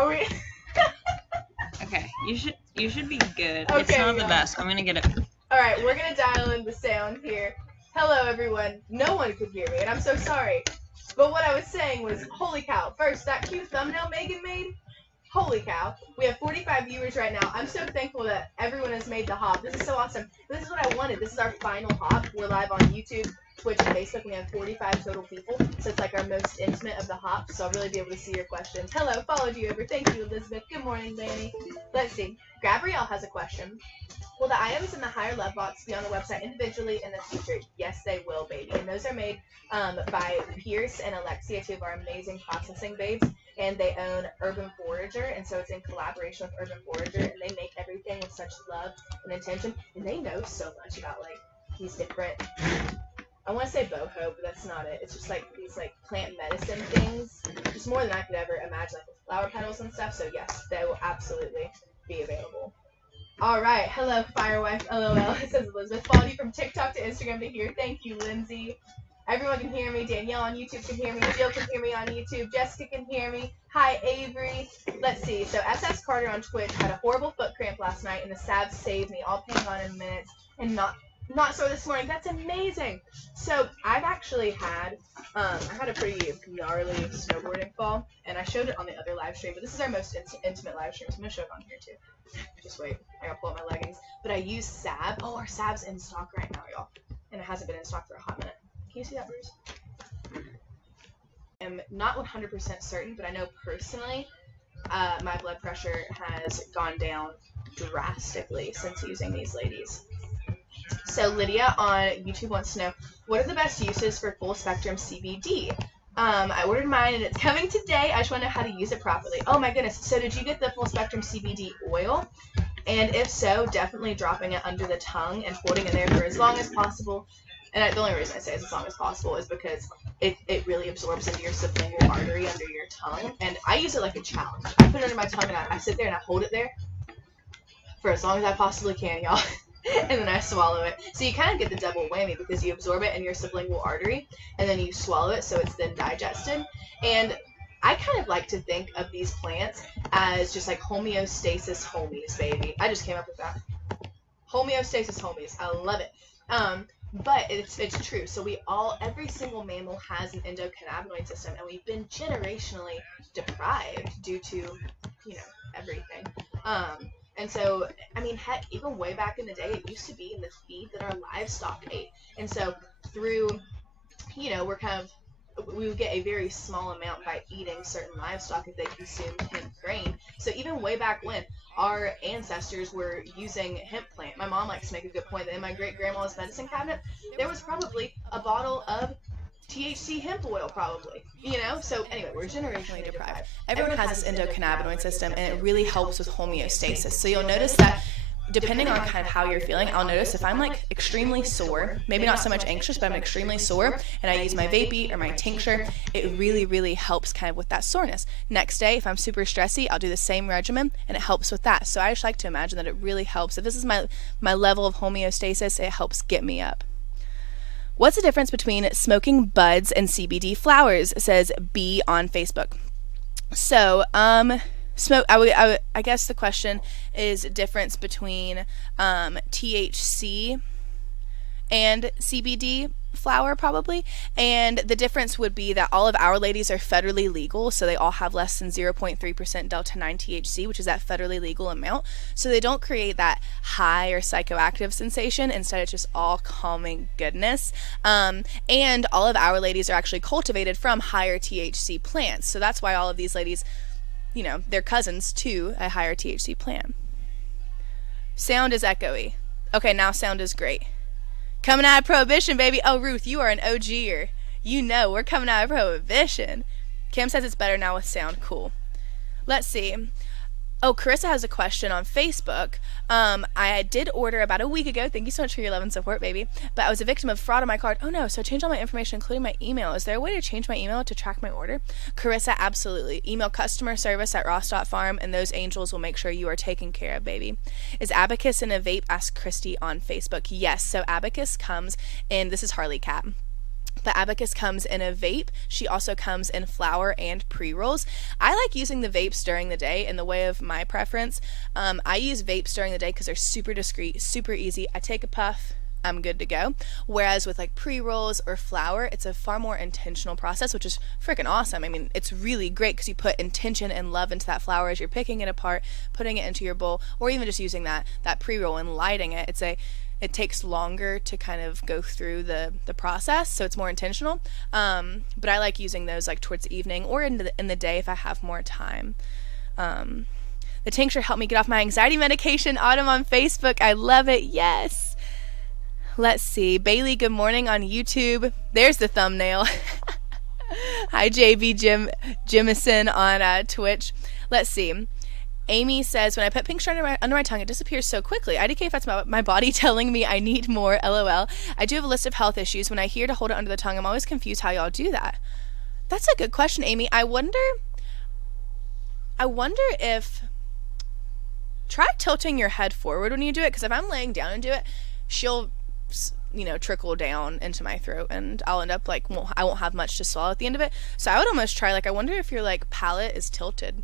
Are we? Okay, you should be good. Okay, It's not the yeah. best. I'm gonna get it. All right, we're gonna dial in the sound here. Hello, everyone. No one could hear me, and I'm so sorry. But what I was saying was, holy cow! First, that cute thumbnail Megan made. Holy cow. We have 45 viewers right now. I'm so thankful that everyone has made the hop. This is so awesome. This is what I wanted. This is our final hop. We're live on YouTube, Twitch, and Facebook. We have 45 total people. So it's like our most intimate of the hops. So I'll really be able to see your questions. Hello, followed you over. Thank you, Elizabeth. Good morning, Lanny. Let's see. Gabrielle has a question. Will the items in the higher love box be on the website individually in the future? Yes, they will, baby. And those are made by Pierce and Alexia, two of our amazing processing babes. And they own Urban Forager, and so it's in collaboration with Urban Forager, and they make everything with such love and intention, and they know so much about like these different, I want to say boho, but that's not it. It's just like these like plant medicine things, just more than I could ever imagine, like with flower petals and stuff. So yes, they will absolutely be available. All right, hello, Firewife, LOL. It says Elizabeth. Followed you from TikTok to Instagram to here. Thank you, Lindsay. Everyone can hear me. Danielle on YouTube can hear me. Jill can hear me on YouTube. Jessica can hear me. Hi, Avery. Let's see. So SS Carter on Twitch had a horrible foot cramp last night, and the salve saved me. All pain gone in minutes, and not sore this morning. That's amazing. So I've actually had I had a pretty gnarly snowboarding fall, and I showed it on the other live stream. But this is our most intimate live stream, so I'm gonna show it on here too. Just wait. I gotta pull up my leggings. But I use salve. Oh, our salve's in stock right now, y'all, and it hasn't been in stock for a hot minute. Can you see that, Bruce? I'm not 100% certain, but I know personally my blood pressure has gone down drastically since using these ladies. So Lydia on YouTube wants to know, what are the best uses for full spectrum CBD? I ordered mine and it's coming today. I just want to know how to use it properly. Oh my goodness. So did you get the full spectrum CBD oil? And if so, definitely dropping it under the tongue and holding it there for as long as possible. And the only reason I say as long as possible is because it really absorbs into your sublingual artery under your tongue. And I use it like a challenge. I put it under my tongue and I sit there and I hold it there for as long as I possibly can, y'all. And then I swallow it. So you kind of get the double whammy because you absorb it in your sublingual artery and then you swallow it so it's then digested. And I kind of like to think of these plants as just like homeostasis homies, baby. I just came up with that. Homeostasis homies. I love it. But it's true. So every single mammal has an endocannabinoid system, and we've been generationally deprived due to, everything. And so, I mean, heck, even way back in the day, it used to be in the feed that our livestock ate. And so through, we would get a very small amount by eating certain livestock if they consumed hemp grain. So even way back when, our ancestors were using hemp plant. My mom likes to make a good point that in my great-grandma's medicine cabinet, there was probably a bottle of THC hemp oil, probably. So anyway, we're generationally deprived. Everyone has this endocannabinoid system, and it really helps with homeostasis. So you'll notice that depending on kind of how you're feeling, I'll notice if I'm like extremely sore, maybe not so much anxious, but I'm extremely sore, and I use my Vapey or my tincture, it really, really helps kind of with that soreness. Next day, if I'm super stressy, I'll do the same regimen, and it helps with that. So I just like to imagine that it really helps. If this is my level of homeostasis, it helps get me up. What's the difference between smoking buds and CBD flowers? Says B on Facebook. So, I guess the question is difference between THC and CBD flower probably, and the difference would be that all of our ladies are federally legal, so they all have less than 0.3% delta 9 THC, which is that federally legal amount, so they don't create that high or psychoactive sensation. Instead, it's just all calming goodness. And all of our ladies are actually cultivated from higher THC plants, so that's why all of these ladies, they're cousins to a higher THC plant. Sound is echoey. Okay, now sound is great. Coming out of Prohibition, baby. Oh, Ruth, you are an OGer. We're coming out of Prohibition. Kim says it's better now with sound. Cool. Let's see. Oh, Carissa has a question on Facebook. I did order about a week ago. Thank you so much for your love and support, baby. But I was a victim of fraud on my card. Oh no, so I changed all my information, including my email. Is there a way to change my email to track my order? Carissa, absolutely. Email customer service at ross.farm, and those angels will make sure you are taken care of, baby. Is Abacus in a vape? Asked Christy on Facebook. Yes, so Abacus comes in, this is Harley Cat. But Abacus comes in a vape. She also comes in flower and pre-rolls. I like using the vapes during the day in the way of my preference. I use vapes during the day because they're super discreet, super easy. I take a puff, I'm good to go. Whereas with like pre-rolls or flower, it's a far more intentional process, which is freaking awesome. I mean, it's really great because you put intention and love into that flower as you're picking it apart, putting it into your bowl, or even just using that pre-roll and lighting it. It takes longer to kind of go through the process, so it's more intentional. But I like using those like towards the evening or in the day if I have more time. The tincture helped me get off my anxiety medication. Autumn on Facebook, I love it. Yes. Let's see. Bailey, good morning on YouTube. There's the thumbnail. Hi, JB Jimison on Twitch. Let's see. Amy says, when I put pink sugar under my tongue, it disappears so quickly. IDK, if that's my body telling me I need more, LOL. I do have a list of health issues. When I hear to hold it under the tongue, I'm always confused how y'all do that. That's a good question, Amy. I wonder if... Try tilting your head forward when you do it, because if I'm laying down and do it, she'll, trickle down into my throat, and I'll end up, I won't have much to swallow at the end of it. So I would almost try, I wonder if your, palate is tilted.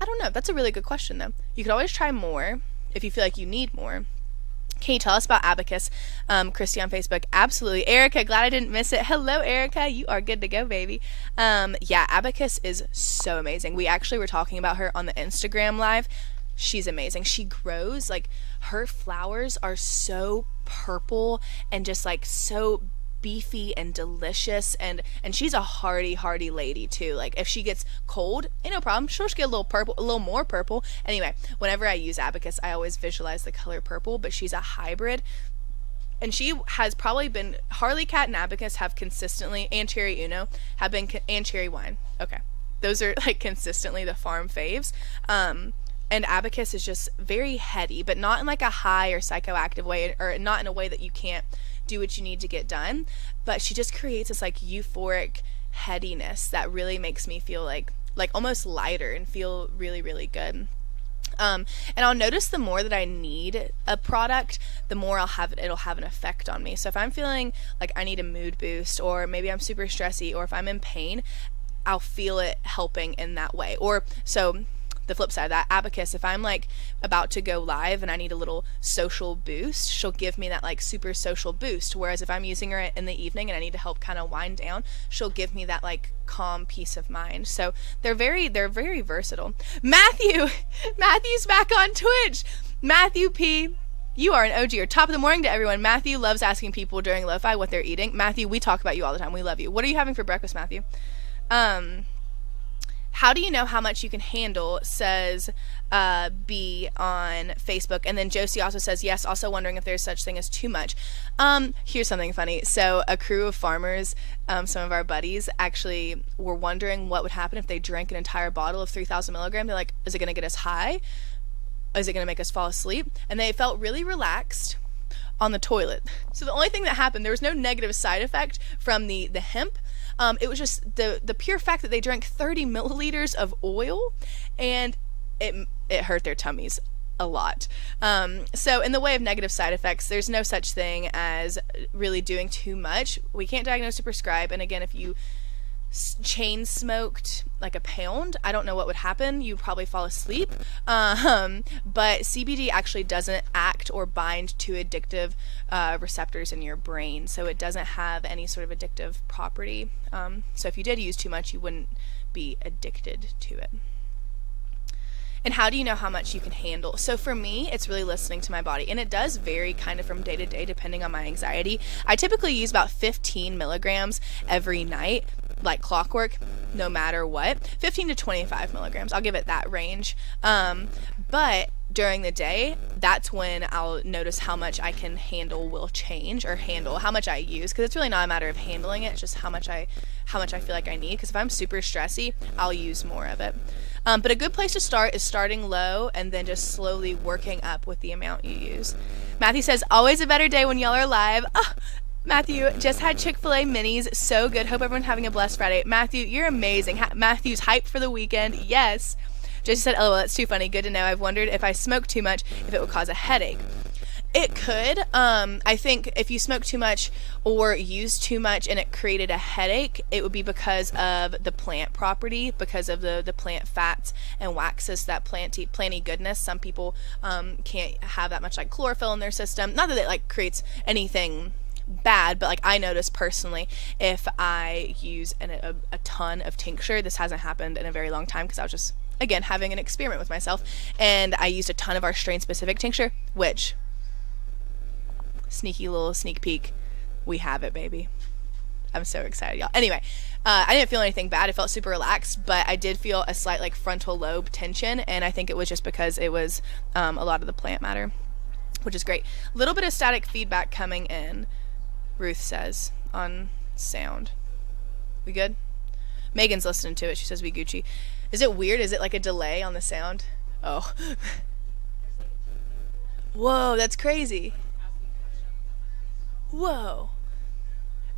I don't know. That's a really good question, though. You could always try more if you feel like you need more. Can you tell us about Abacus? Christy on Facebook. Absolutely. Erica, glad I didn't miss it. Hello, Erica. You are good to go, baby. Yeah, Abacus is so amazing. We actually were talking about her on the Instagram live. She's amazing. She grows, her flowers are so purple and just, so beefy and delicious, and she's a hardy lady too. If she gets cold, ain't no problem, she'll just get a little more purple. Anyway, whenever I use Abacus, I always visualize the color purple, but she's a hybrid, and she has probably been, Harley Cat and Abacus have consistently, and Cherry Uno have been, and Cherry Wine, okay, those are consistently the farm faves. And Abacus is just very heady, but not in a high or psychoactive way, or not in a way that you can't do what you need to get done, but she just creates this euphoric headiness that really makes me feel like almost lighter and feel really good. And I'll notice the more that I need a product, the more it'll have an effect on me. So if I'm feeling like I need a mood boost, or maybe I'm super stressy, or if I'm in pain, I'll feel it helping in that way. Or so the flip side of that, Abacus, if I'm about to go live and I need a little social boost, she'll give me that super social boost. Whereas if I'm using her in the evening and I need to help kind of wind down, she'll give me that calm peace of mind. So they're very versatile. Matthew's back on Twitch. Matthew P, you are an OG, or top of the morning to everyone. Matthew loves asking people during Lo-Fi what they're eating. Matthew, we talk about you all the time. We love you. What are you having for breakfast, Matthew? How do you know how much you can handle, says B on Facebook. And then Josie also says, yes, also wondering if there's such thing as too much. Here's something funny. So a crew of farmers, some of our buddies, actually were wondering what would happen if they drank an entire bottle of 3,000 milligrams. They're like, is it going to get us high? Is it going to make us fall asleep? And they felt really relaxed on the toilet. So the only thing that happened, there was no negative side effect from the hemp. It was just the pure fact that they drank 30 milliliters of oil, and it hurt their tummies a lot. So in the way of negative side effects, there's no such thing as really doing too much. We can't diagnose or prescribe, and again, if you chain smoked a pound, I don't know what would happen. You'd probably fall asleep. But CBD actually doesn't act or bind to addictive receptors in your brain, so it doesn't have any sort of addictive property. So if you did use too much, you wouldn't be addicted to it. And how do you know how much you can handle? So for me, it's really listening to my body, and it does vary kind of from day to day depending on my anxiety. I typically use about 15 milligrams every night, like clockwork, no matter what. 15 to 25 milligrams, I'll give it that range. But during the day, that's when I'll notice how much I can handle will change, or handle how much I use, because it's really not a matter of handling it, it's just how much I feel like I need. Because if I'm super stressy, I'll use more of it. But a good place to start is starting low and then just slowly working up with the amount you use. Matthew says, always a better day when y'all are live. Oh, Matthew, just had Chick-fil-A minis. So good. Hope everyone's having a blessed Friday. Matthew, you're amazing. Matthew's hyped for the weekend. Yes. Jesse said, LOL, that's too funny. Good to know. I've wondered if I smoke too much, if it would cause a headache. It could. I think if you smoke too much or use too much and it created a headache, it would be because of the plant property, because of the plant fats and waxes, that planty goodness. Some people can't have that much like chlorophyll in their system. Not that it like creates anything bad, but like I notice personally, if I use a ton of tincture, this hasn't happened in a very long time because I was just, again, having an experiment with myself, and I used a ton of our strain specific tincture, which, sneaky little sneak peek, we have it, baby. I'm so excited, y'all. Anyway, I didn't feel anything bad. I felt super relaxed, but I did feel a slight like frontal lobe tension, and I think it was just because it was a lot of the plant matter, which is great. A little bit of static feedback coming in, Ruth says, on sound. We good? Megan's listening to it. She says we Gucci. Is it weird? Is it like a delay on the sound? Oh. Whoa, that's crazy. Whoa.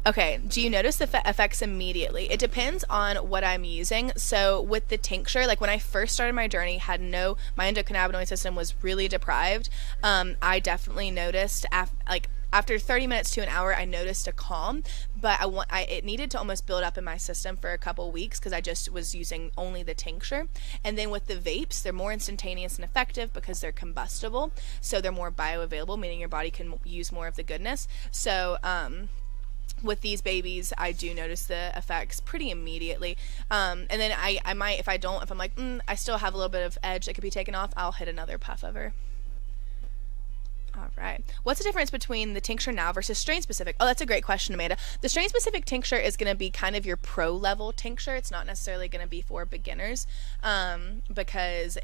Okay, do you notice the effects immediately? It depends on what I'm using. So with the tincture, like when I first started my journey, my endocannabinoid system was really deprived. I definitely noticed after 30 minutes to an hour, I noticed a calm, but it needed to almost build up in my system for a couple weeks because I just was using only the tincture. And then with the vapes, they're more instantaneous and effective because they're combustible, so they're more bioavailable, meaning your body can use more of the goodness. So with these babies, I do notice the effects pretty immediately. And then I might, if I'm like, I still have a little bit of edge that could be taken off, I'll hit another puff of her. All right. What's the difference between the tincture now versus strain specific? Oh, that's a great question, Amanda. The strain specific tincture is going to be kind of your pro level tincture. It's not necessarily going to be for beginners, because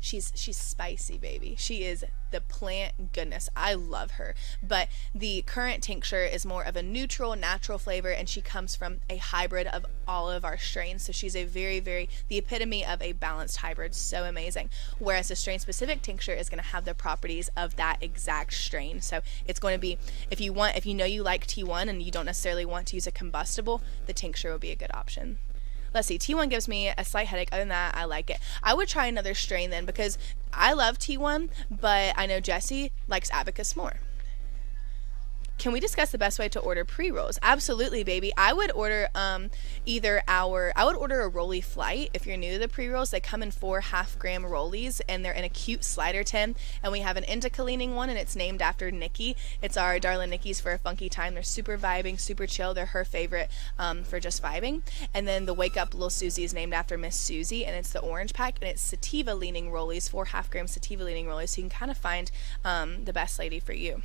she's spicy, baby. She is the plant goodness. I love her. But the current tincture is more of a neutral, natural flavor, and she comes from a hybrid of all of our strains. So she's a very, very, the epitome of a balanced hybrid. So amazing. Whereas the strain specific tincture is going to have the properties of that exact strain. So it's going to be, if you know you like T1 and you don't necessarily want to use a combustible, the tincture will be a good option. Let's see, T1 gives me a slight headache. Other than that, I like it. I would try another strain then, because I love T1, but I know Jessie likes Abacus more. Can we discuss the best way to order pre-rolls? Absolutely, baby. I would order I would order a Rolly Flight. If you're new to the pre-rolls, they come in 4 half-gram rollies, and they're in a cute slider tin. And we have an indica leaning one, and it's named after Nikki. It's our darling Nikki's for a funky time. They're super vibing, super chill. They're her favorite for just vibing. And then the Wake Up Lil Susie is named after Miss Susie, and it's the orange pack, and it's sativa leaning rollies, 4 half-gram sativa leaning rollies, so you can kind of find the best lady for you.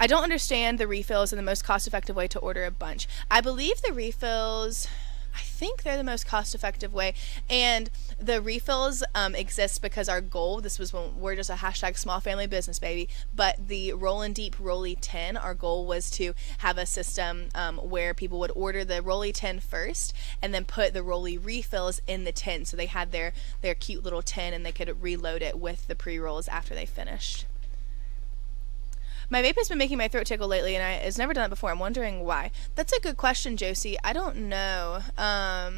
I don't understand the refills and the most cost-effective way to order a bunch. I believe the refills, I think they're the most cost-effective way, and the refills exist because our goal, this was when we're just a hashtag small family business, baby, but the Rollin' Deep Rolly 10, our goal was to have a system where people would order the Rolly 10 first and then put the Rolly refills in the tin, so they had their cute little tin and they could reload it with the pre-rolls after they finished. My vape has been making my throat tickle lately, and it's never done it before. I'm wondering why. That's a good question, Josie. I don't know. I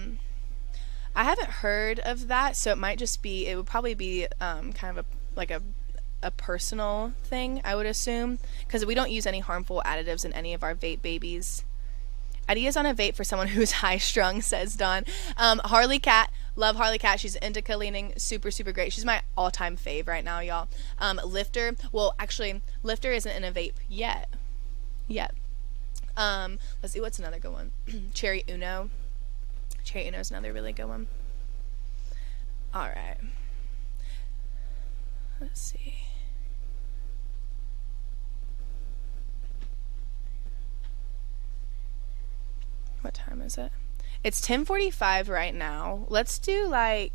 haven't heard of that, so it would probably be kind of a personal thing, I would assume, because we don't use any harmful additives in any of our vape babies. Ideas on a vape for someone who's high-strung, says Dawn. Harley Cat. Love Harley Cat. She's indica leaning. Super, super great. She's my all-time fave right now, y'all. Lifter. Well, actually, Lifter isn't in a vape yet. Let's see. What's another good one? Cherry Uno. Cherry Uno is another really good one. All right. Let's see. What time is it? It's 10:45 right now. Let's do you want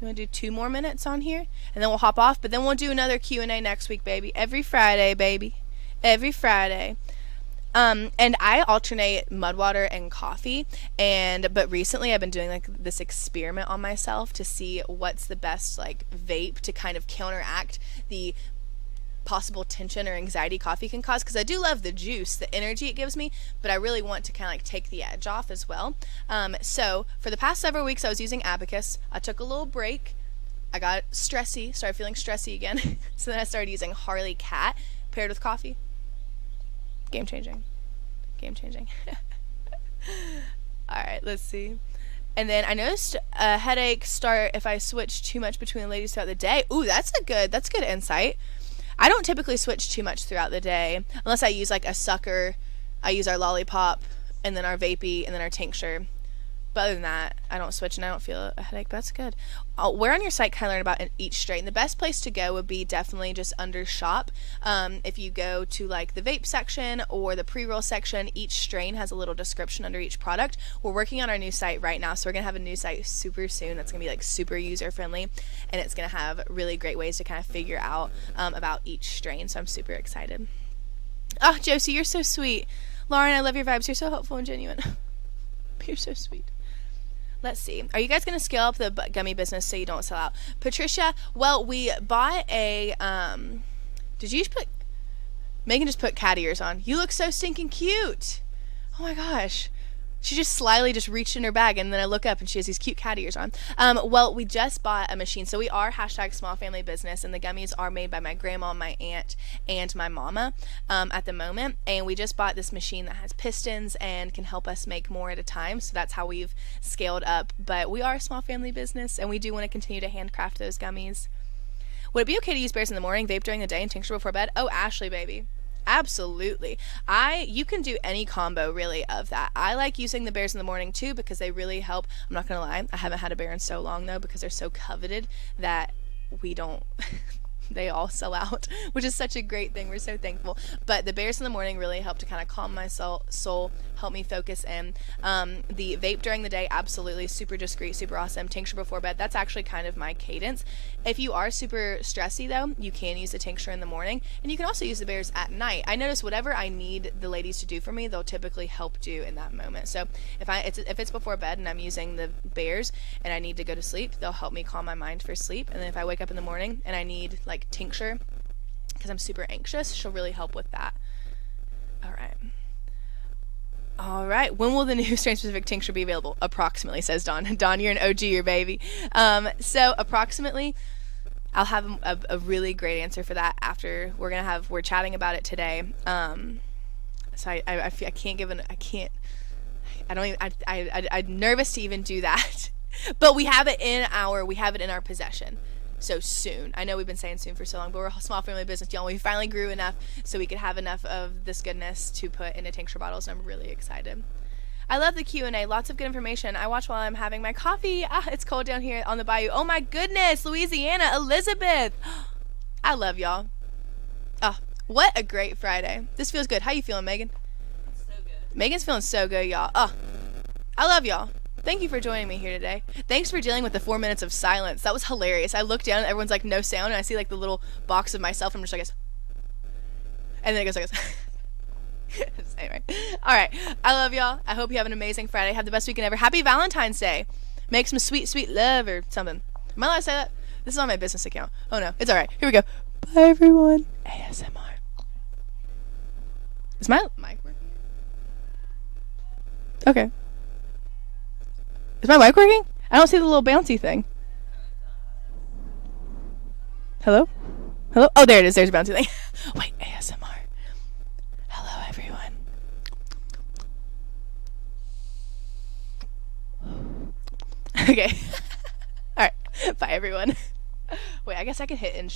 to do 2 more minutes on here? And then we'll hop off, but then we'll do another Q&A next week, baby. Every Friday, baby. Every Friday. And I alternate mud water and coffee, but recently I've been doing this experiment on myself to see what's the best vape to kind of counteract the possible tension or anxiety coffee can cause, because I do love the juice, the energy it gives me, but I really want to kind of take the edge off as well. So for the past several weeks I was using Abacus. I took a little break. I got stressy, started feeling stressy again. So then I started using Harley Cat paired with coffee. Game changing. Game changing. Alright, let's see. And then I noticed headaches start if I switch too much between the ladies throughout the day. Ooh, that's good insight. I don't typically switch too much throughout the day unless I use like a sucker. I use our lollipop and then our vapey and then our tincture. But other than that, I don't switch and I don't feel a headache, but that's good. Where on your site can I learn about each strain? The best place to go would be definitely just under shop. If you go to like the vape section or the pre-roll section, each strain has a little description under each product. We're working on our new site right now, so we're going to have a new site super soon that's going to be like super user friendly, and it's going to have really great ways to kind of figure out about each strain, so I'm super excited. Oh, Josie, you're so sweet. Lauren, I love your vibes. You're so helpful and genuine. You're so sweet. Let's see. Are you guys going to scale up the gummy business so you don't sell out? Patricia, well, we bought a, did you just put, Megan just put cat ears on. You look so stinking cute. Oh my gosh. She just slyly just reached in her bag, and then I look up and she has these cute cat ears on. Well, we just bought a machine. So we are #small family business, and the gummies are made by my grandma, my aunt, and my mama at the moment. And we just bought this machine that has pistons and can help us make more at a time. So that's how we've scaled up. But we are a small family business, and we do want to continue to handcraft those gummies. Would it be okay to use bears in the morning, vape during the day, and tincture before bed? Oh, Ashley, baby. Absolutely. You can do any combo really of that. I like using the bears in the morning too because they really help. I'm not gonna lie, I haven't had a bear in so long though because they're so coveted that we don't they all sell out, which is such a great thing. We're so thankful. But the bears in the morning really help to kind of calm my soul, help me focus in. The vape during the day, absolutely, super discreet, super awesome. Tincture before bed, that's actually kind of my cadence. If you are super stressy though, you can use the tincture in the morning, and you can also use the bears at night. I notice whatever I need the ladies to do for me, they'll typically help do in that moment. So if it's before bed and I'm using the bears and I need to go to sleep, they'll help me calm my mind for sleep. And then if I wake up in the morning and I need like tincture because I'm super anxious, she'll really help with that. All right. When will the new strain-specific tincture be available? Approximately, says Dawn. Dawn, you're an OG, your baby. So approximately, I'll have a really great answer for that after we're chatting about it today. So I can't give I'm nervous to even do that. But we have it in our possession. So soon. I know we've been saying soon for so long, but we're a small family business, y'all. We finally grew enough so we could have enough of this goodness to put into tincture bottles, and I'm really excited. I love the Q&A. Lots of good information. I watch while I'm having my coffee. It's cold down here on the bayou. Oh my goodness, Louisiana, Elizabeth. I love y'all. Oh, what a great Friday. This feels good. How you feeling, Megan? So good. Megan's feeling so good, y'all. Oh, I love y'all. Thank you for joining me here today. Thanks for dealing with the 4 minutes of silence. That was hilarious. I look down and everyone's like no sound, and I see like the little box of myself. I'm just like, and then it goes like this. Anyway. All right. I love y'all. I hope you have an amazing Friday. Have the best weekend ever. Happy Valentine's Day. Make some sweet, sweet love or something. Am I allowed to say that? This is on my business account. Oh no. It's all right. Here we go. Bye everyone. ASMR. Is my mic working? Okay. Is my mic working? I don't see the little bouncy thing. Hello? Hello? Oh, there it is. There's a bouncy thing. Wait, ASMR. Hello, everyone. Okay. All right. Bye, everyone. Wait, I guess I can hit